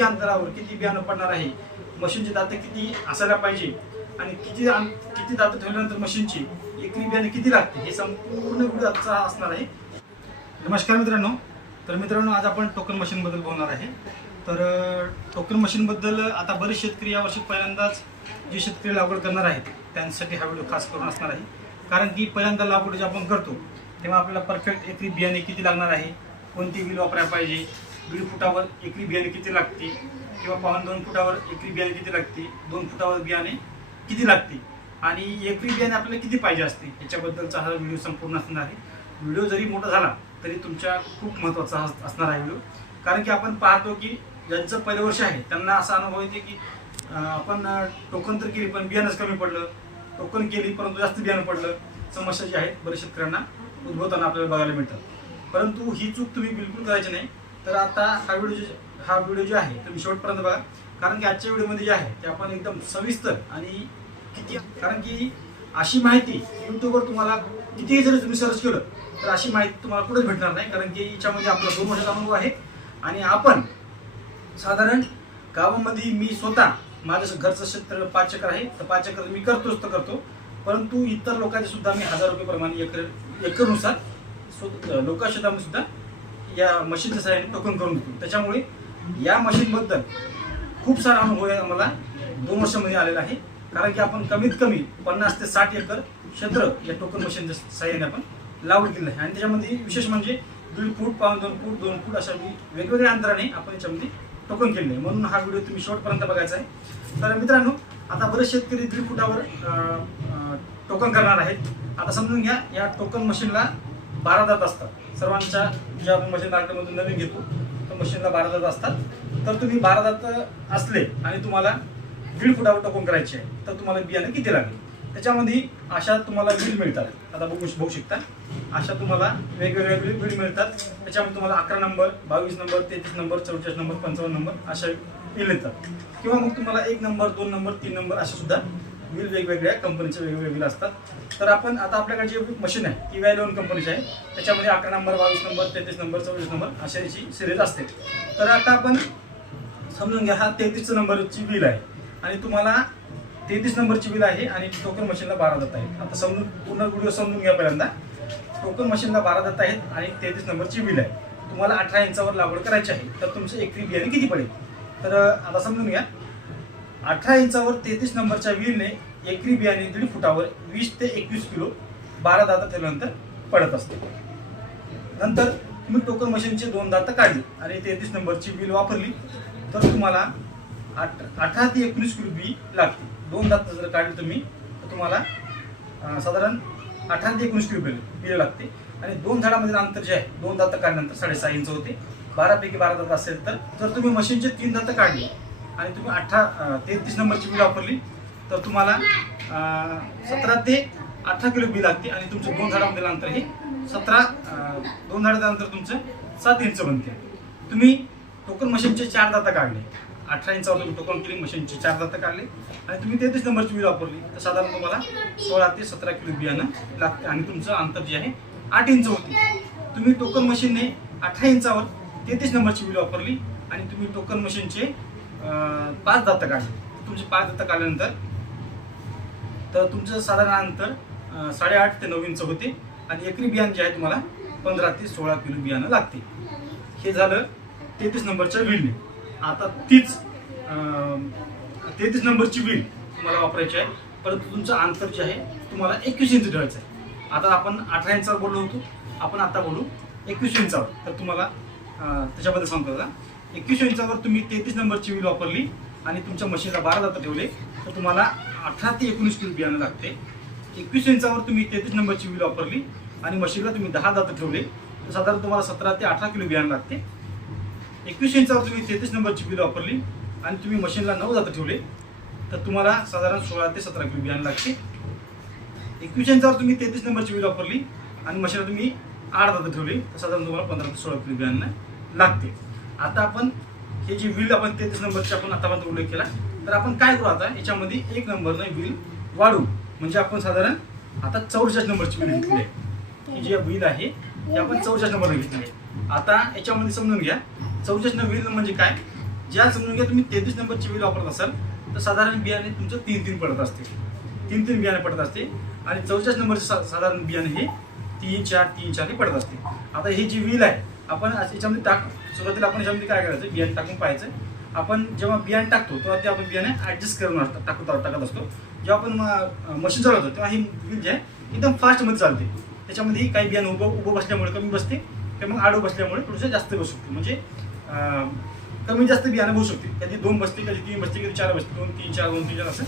किती अंतरावर किती बियाणं पडणार आहे? मशीनची दातं किती असायला पाहिजे? आणि किती किती दात ठेवल्यानंतर मशीनची एकरी बियाणे किती लागते? हे संपूर्ण व्हिडिओ आजचा असणार आहे. नमस्कार मित्रांनो. तर मित्रांनो आज आपण टोकन मशीनबद्दल बोलणार आहे. तर टोकन मशीनबद्दल आता बरेच शेतकरी यावर्षी पहिल्यांदाच जे शेतकरी लागवड करणार आहेत त्यांच्यासाठी हा व्हिडिओ खास करून असणार आहे. कारण की पहिल्यांदा लागवड जे आपण करतो तेव्हा आपल्याला परफेक्ट एकरी बियाणे किती लागणार आहे? कोणती बिल वापरायला पाहिजे? दीड फुटावर एकरी बियाणे किती लागते? किंवा पावन दोन फुटावर एकरी बियाणे किती लागते? दोन फुटावर बियाणे किती लागते? आणि एकरी बियाणे आपल्याला किती पाहिजे असते? याच्याबद्दलचा हा व्हिडिओ संपूर्ण असणार आहे. व्हिडिओ जरी मोठा झाला तरी तुमच्या खूप महत्त्वाचा असणार आहे व्हिडिओ. कारण की आपण पाहतो की ज्यांचं पहिलं वर्ष आहे त्यांना असा अनुभव येते की आपण टोकन तर केली पण बियाणंच कमी पडलं. टोकन केली परंतु जास्त बियाणं पडलं. समस्या जी आहेत बऱ्याच शेतकऱ्यांना उद्भवताना आपल्याला बघायला मिळतात. परंतु ही चूक तुम्ही बिलकुल करायची नाही. तर आता हा व्हिडिओ जे हा व्हिडिओ जो आहे तुम्ही शेवटपर्यंत बघा. कारण की आजच्या व्हिडिओमध्ये जे आहे ते आपण एकदम सविस्तर आणि किती कारण की अशी माहिती युट्यूबवर तुम्हाला कितीही जरी तुम्ही सर्च केलं तर अशी माहिती तुम्हाला कुठेच भेटणार नाही. कारण की याच्यामध्ये आपला दोन वर्षाचा अनुभव आहे. आणि आपण साधारण गावामध्ये मी स्वतः माझं घरचं क्षेत्र पाच एकर आहे. तर पाच एकर मी करतोच तर करतो. परंतु इतर लोकांचे सुद्धा मी हजार रुपये प्रमाणे एकर एकरनुसार स्व- लोका सुद्धा या मशीनच्या सहाय्याने टोकन करून घेतो. त्याच्यामुळे या मशीनबद्दल खूप सारा अनुभव आहे आम्हाला दोन वर्षामध्ये आलेला आहे. कारण की आपण कमीत कमी पन्नास ते साठ एकर क्षेत्र या टोकन मशीनच्या सहाय्याने आपण लागवड केलेलं आहे. आणि त्याच्यामध्ये विशेष म्हणजे दीड फूट पाऊन दोन फूट दोन फूट अशा मी वेगवेगळ्या अंतराने आपण याच्यामध्ये टोकन केलेलं आहे. म्हणून हा व्हिडिओ तुम्ही शेवटपर्यंत बघायचा आहे. तर मित्रांनो आता बरेच शेतकरी दीड फुटावर टोकन करणार आहेत. आता समजून घ्या या टोकन मशीनला बारा दात असतात. सर्वांच्या ज्या आपण मशीन मार्केटमधून नवीन घेतो तर मशीनला बारा दात असतात. तर तुम्ही बारा दात असले आणि तुम्हाला दीड फुटावर टोकून करायचे आहे तर तुम्हाला बियाणं किती लागेल? त्याच्यामध्ये अशा तुम्हाला बिल मिळतात. आता बघू बघू शकता. अशा तुम्हाला वेगवेगळ्या बिल बिल मिळतात. त्याच्यामध्ये तुम्हाला अकरा नंबर बावीस नंबर तेहतीस नंबर चौतीस नंबर पंचावन्न नंबर अशा बिल मिळतात किंवा मग तुम्हाला एक नंबर दोन नंबर तीन नंबर अशा सुद्धा बिल वेगवेगळ्या कंपनीचे वेगवेगळे व्हील असतात. तर आपण आता आपल्याकडे जे मशीन आहे ती इलेवन कंपनीची आहे. त्याच्यामध्ये अकरा नंबर बावीस नंबर तेहतीस नंबर चौवीस नंबर अशाची सिरीज असते. तर आता आपण समजून घ्या हा तेहतीस नंबरची बिल आहे. आणि तुम्हाला तेहतीस नंबरची बिल आहे आणि टोकन मशीनला बारा दत्त आहेत. आता समजून पूर्ण व्हिडिओ समजून घ्या पहिल्यांदा. टोकन मशीनला बारा दत्त आहेत आणि तेहतीस नंबरची बिल आहे. तुम्हाला अठरा इंचावर लागवड करायची आहे. तर तुमचं एकरी बियाणे किती पडेल? तर आता समजून घ्या. अठरा इंचावर तेहतीस नंबरच्या व्हीलने एकरी बियाणे दीड फुटावर वीस ते एकवीस किलो बारा दाता ठेवल्यानंतर पडत असते. नंतर तुम्ही टोकन मशीनचे दोन दातं काढली आणि तेहतीस नंबरची व्हील वापरली तर तुम्हाला आठ अठरा ते एकोणीस किलो बी लागते. दोन दात जर काढले तुम्ही तर तुम्हाला साधारण अठरा ते एकोणीस किलो बिल बिल लागते. आणि दोन झाडामधील अंतर जे आहे दोन दात काढल्यानंतर साडेसहा इंच होते. बारापैकी बारा दात असेल तर जर तुम्ही मशीनचे तीन दातं काढली आणि तुम्ही अठरा तेहतीस नंबरची बिल वापरली तर तुम्हाला सतरा ते अठरा किलो बी लागते आणि तुमचं दोन झाडामध्ये अंतर हे सतरा दोन झाडाचं अंतर तुमचं सात इंच बनते. तुम्ही टोकन मशीनचे चार दाता काढले. अठरा इंचावर तुम्ही टोकन क्लिंग मशीनचे चार दाता काढले. आणि तुम्ही तेहतीस नंबरची बिल वापरली तर साधारण तुम्हाला सोळा ते सतरा किलो बियाणं लागते आणि तुमचं अंतर जे आहे आठ इंच होते. तुम्ही टोकन मशीनने अठरा इंचावर तेहतीस नंबरची बिल वापरली आणि तुम्ही टोकन मशीनचे पाच दत्तक काढले तुमचे पाच दत्तक आल्यानंतर तर तुमचं साधारण अंतर साडेआठ ते नऊ इंच होते. आणि एकरी बियाणं जे आहे तुम्हाला पंधरा ते सोळा किलो बियाणं लागते. हे झालं तेहतीस नंबरच्या विलने. आता तीच तेहतीस नंबरची विल तुम्हाला वापरायची आहे. परंतु तुमचं अंतर जे आहे तुम्हाला एकवीस इंच ठेवायचं आहे. आता आपण अठरा इंचावर बोललो होतो. आपण आता बोलू एकवीस इंचावर. तर तुम्हाला त्याच्याबद्दल सांगतो का एकवीस इंचावर तुम्ही तेहतीस नंबरची व्हील वापरली आणि तुमच्या मशीनला बारा दाता ठेवले तर तुम्हाला अठरा ते एकोणीस किलो बियाणं लागते. एकवीस इंचावर तुम्ही तेहतीस नंबरची व्हील वापरली आणि मशीनला तुम्ही दहा जातं ठेवले तर साधारण तुम्हाला सतरा ते अठरा किलो बियाणं लागते. एकवीस इंचावर तुम्ही तेहतीस नंबरची बिल वापरली आणि तुम्ही मशीनला नऊ जातं ठेवले तर तुम्हाला साधारण सोळा ते सतरा किलो बियाणं लागते. एकवीस इंचावर तुम्ही तेहतीस नंबरची व्हील वापरली आणि मशीनला तुम्ही आठ जातं ठेवली तर साधारण तुम्हाला पंधरा ते सोळा किलो बियाणं लागते. आता आपण हे जी व्हील आपण तेहतीस नंबरचे आपण आतापर्यंत उल्लेख केला तर आपण काय करू आता? याच्यामध्ये एक नंबरनं व्हील वाढू म्हणजे आपण साधारण आता चौसष्ट नंबरची व्हील घेतली आहे. ही जी व्हील आहे ती आपण चौसष्ट नंबरला घेतली आहे. आता याच्यामध्ये समजून घ्या. चौसष्ट व्हील म्हणजे काय? ज्या समजून घ्या तुम्ही तेहतीस नंबरची वेल वापरत असाल तर साधारण बियाणे तुमचं तीन तीन पडत असते. तीन तीन बियाणे पडत असते. आणि चौचाळीस नंबरचे सा- साधारण बियाणे हे तीन चार तीन चार हे पडत असते. आता ही जी व्हील आहे आपण याच्यामध्ये टाक सुरुवातीला आपण याच्यामध्ये काय करायचं बियाणे टाकून पाहायचं. आपण जेव्हा बियाणे टाकतो तेव्हा ते आपण बियाणे ऍडजस्ट करून टाकत टाकत असतो. जेव्हा आपण मशीन चालवतो तेव्हा ही जी आहे एकदम फास्टमध्ये चालते. त्याच्यामध्ये काही बियाणं उभं उभं बसल्यामुळे कमी बसते किंवा मग आडो बसल्यामुळे थोडंसं जास्त बसू शकते. म्हणजे कमी जास्त बियाणं बसू शकते. कधी दोन बसते कधी तीन बसते कधी चार बसते दोन तीन चार दोन तीन चार असं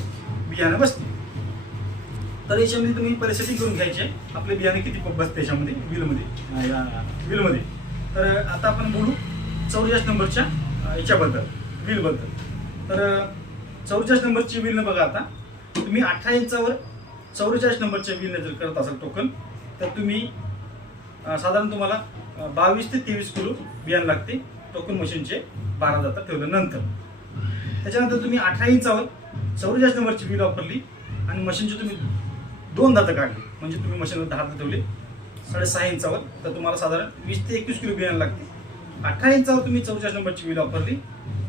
बियाणं बसते. तर याच्यामध्ये तुम्ही सेटिंग करून घ्यायचे आपले बियाणे किती बसते याच्यामध्ये? व्हीलमध्ये व्हीलमध्ये तर आता आपण बोलू चौवेचाळीस नंबरच्या याच्याबद्दल व्हीलबद्दल तर चौवेचाळीस नंबरची व्हील बघा आता. तुम्ही अठरा इंचावर चौवेचाळीस नंबरच्या व्हीलने जर करत असाल टोकन तर तुम्ही साधारण तुम्हाला बावीस ते तेवीस किलो बियाणं लागते टोकन मशीनचे बारा जातात ठेवल्यानंतर त्याच्यानंतर तुम्ही अठरा इंचावर चौवेचाळीस नंबरची व्हील वापरली आणि मशीनची तुम्ही दोन दातं काढली. म्हणजे तुम्ही मशीनला दहा दातं ठेवले. साडेसहा इंचावर तर तुम्हाला साधारण वीस ते एकवीस किलो बियाणं लागते अठरा इंचावर तुम्ही चौचाळीस नंबरची व्हील वापरली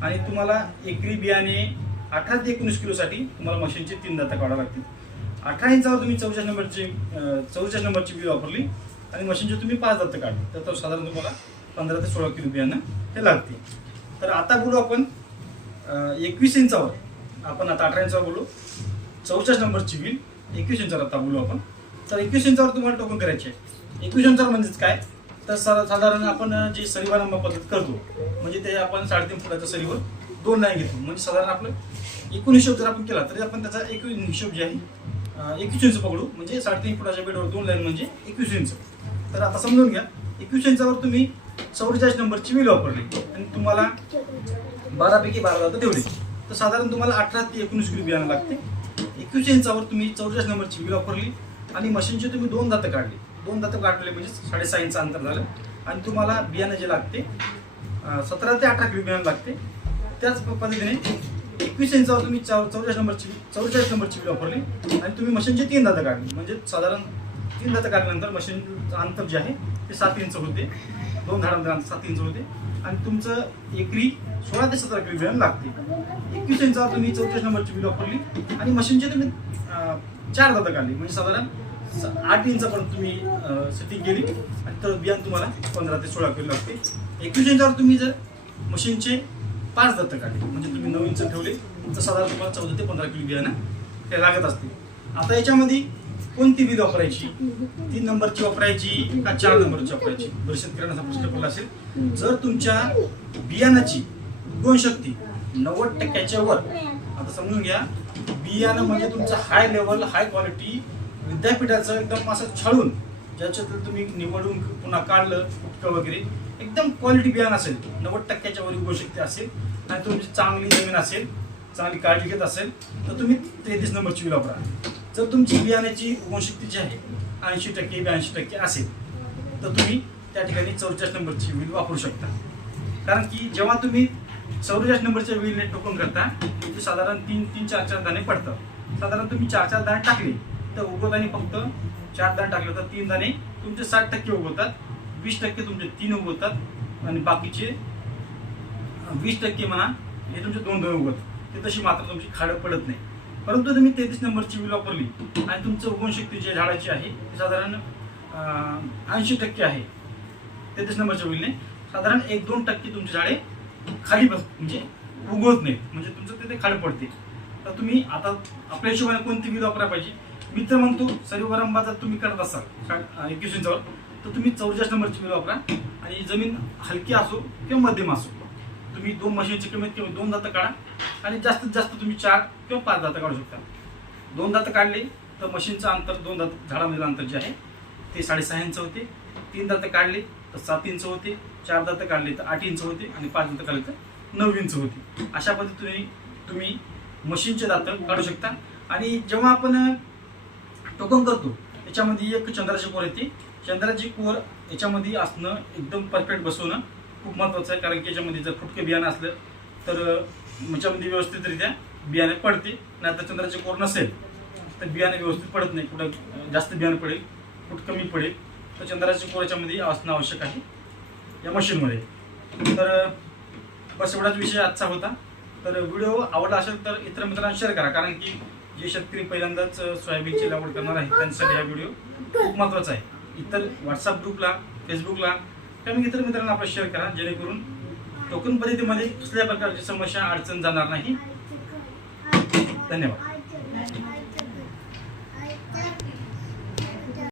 आणि तुम्हाला एकरी बियाणे अठरा ते एकोणीस किलोसाठी तुम्हाला मशीनचे तीन दाता काढावं लागतील. अठरा इंचावर तुम्ही चौचाळीस नंबरची चौचाळीस नंबरची व्हील वापरली आणि मशीनचे तुम्ही पाच दातं काढले. तर साधारण तुम्हाला पंधरा ते सोळा किलो बियाणं हे लागते तर आता बोलू आपण एकवीस इंचावर. आपण आता अठरा इंचावर बोलू. चौचाळीस नंबरची बिल एकवीस इंचावर आता बोलू आपण. तर एकवीस इंचावर तुम्हाला टोकन करायचे आहे. एकवीस इंचावर म्हणजेच काय? तर सा- साधारण आपण जी सरीवारंभ पद्धत करतो म्हणजे ते आपण साडेतीन फुटाच्या सरीवर दोन लाईन घेतो. म्हणजे साधारण आपलं एकूण हिशोब जर आपण केला तरी आपण त्याचा एकूण हिशोब जे आहे एकवीस इंच पकडू. म्हणजे साडेतीन फुटाच्या बेडवर दोन लाईन म्हणजे एकवीस इंच. तर आता समजून घ्या एकवीस इंचावर तुम्ही चौवेचाळीस नंबरची मिल वापरली आणि तुम्हाला बारापैकी बारा जातं ठेवले. तर साधारण तुम्हाला अठरा ते एकोणीस किलो बियाणं लागते. एकवीस इंचावर तुम्ही चौवेचाळीस नंबरची मिल वापरली आणि मशीनचे तुम्ही दोन दातं काढली. दोन दातं काढले म्हणजे साडेसहा इंच अंतर झालं. आणि तुम्हाला बियाणं जे लागते सतरा ते अठरा किलो बियाणं लागते. त्याच पद्धतीने एकवीस इंचावर तुम्ही चौ चौदास नंबरची चौवेचाळीस नंबरची बी वापरली. आणि तुम्ही मशीनचे तीन दातं काढली. म्हणजे साधारण तीन दातं काढल्यानंतर मशीनचं अंतर जे आहे ते सात इंच होते. दोन झाडांमध्ये सात इंच होते. आणि तुमचं एकरी सोळा ते सतरा किलो बियाणं लागते. एकवीस इंचावर तुम्ही चौतीस नंबरची व्हील वापरली. आणि मशीनचे तुम्ही चार दातं काढली. म्हणजे साधारण आठ इंचापर्यंत तुम्ही सेटिंग केली. आणि तर बियाण तुम्हाला पंधरा ते सोळा किलो लागते. एकवीस इंचावर तुम्ही जर मशीनचे पाच दत्त काढले म्हणजे तुम्ही नऊ इंच ठेवले तर साधारण तुम्हाला चौदा ते पंधरा किलो बियाणं ते लागत असते आता याच्यामध्ये कोणती विध वापरायची? तीन नंबरची वापरायची का चार नंबरची वापरायची? बरं शेतकऱ्यांना प्रश्न पडला असेल. जर तुमच्या बियाणाची उगवणशक्ती नव्वद टक्क्याच्या वर आता समजून घ्या बियाणं म्हणजे तुमचं हाय लेवल हाय क्वालिटी विद्यापीठाचं एकदम असं छळून ज्याच्यातलं तुम्ही निवडून पुन्हा काढलं फुटकं वगैरे एकदम क्वालिटी बियाणं असेल. नव्वद टक्क्याच्या वर उगवणशक्ती असेल आणि तुमची चांगली जमीन असेल चांगली काळजी घेत असेल तर तुम्ही तेहतीस नंबरची वापरा जर तुमची बियाण्याची उगवणशक्ती जी आहे ऐंशी टक्के ब्याऐंशी टक्के असेल तर तुम्ही त्या ठिकाणी चौवेचाळीस नंबरची व्हील वापरू शकता. कारण की जेव्हा तुम्ही चौवेचाळीस नंबरच्या व्हीलने टोकन करता ते साधारण तीन तीन चार चार दाणे पडतात. साधारण तुम्ही चार चार दाणे टाकले तर उगवताना फक्त चार दाणे टाकले होतात तीन दाणे. तुमचे साठ टक्के उगवतात वीस टक्के तुमचे तीन उगवतात आणि बाकीचे वीस टक्के म्हणा हे तुमचे दोन दोन उगवत ते तशी मात्र तुमची खाडं पडत नाही. परंतु तुम्ही तेहतीस नंबरची व्हील वापरली आणि तुमचं उगवणशक्ती जे झाडाची आहे ती साधारण ऐंशी टक्के आहे. तेहतीस नंबरच्या व्हीलने साधारण एक दोन टक्के तुमची झाडे खाली बस म्हणजे उगवत नाहीत. म्हणजे तुमचं तिथे खाली पडते. तर तुम्ही आता आपल्या हिशोबाने कोणती व्हील वापरायला पाहिजे? मी तर म्हणतो सर्वरंबा जर तुम्ही करत असाल एकवीस इंचावर तर तुम्ही चौवेचाळीस नंबरची व्हील वापरा आणि जमीन हलकी असो किंवा मध्यम असो. तुम्ही दोन मशीनची किंमत किंवा दोन दात काढा आणि जास्तीत जास्त तुम्ही चार किंवा पाच दातं काढू शकता. दोन दातं काढले तर मशीनचं अंतर दोन दात झाडामधील अंतर जे आहे ते साडेसहा इंच होते. तीन दातं काढले तर सात इंच होते. चार दातं काढले तर आठ इंच होते आणि पाच दातं काढले तर नऊ इंच होते. अशा पद्धतीने तुम्ही मशीनचे दातं काढू शकता. आणि जेव्हा आपण टोकन करतो. याच्यामध्ये एक चंद्राची कोर येते. चंद्राची कोर याच्यामध्ये असणं एकदम परफेक्ट बसवणं खूप महत्त्वाचं आहे. कारण की याच्यामध्ये जर फुटके बियाणं असलं तर याच्यामध्ये व्यवस्थितरित्या बियाणे पडते. नाहीतर चंद्राची कोर नसेल तर बियाणे व्यवस्थित पडत नाही. कुठं जास्त बियाणं पडेल कुठं कमी पडेल. तर चंद्राची कोर याच्यामध्ये असणं आवश्यक आहे. या मशीनमध्ये तर बस एवढाच विषय आजचा होता. तर व्हिडिओ आवडला असेल तर इतर मित्रांना शेअर करा. कारण की जे शेतकरी पहिल्यांदाच सोयाबीनची लागवड करणार आहेत त्यांच्यासाठी हा व्हिडिओ खूप महत्त्वाचा आहे. इतर व्हॉट्सअप ग्रुपला फेसबुकला किंवा इतर मित्रांना आपण शेअर करा जेणेकरून टोकन पद्धतीमध्ये कुठल्या प्रकारची समस्या अडचण जाणार नाही. धन्यवाद.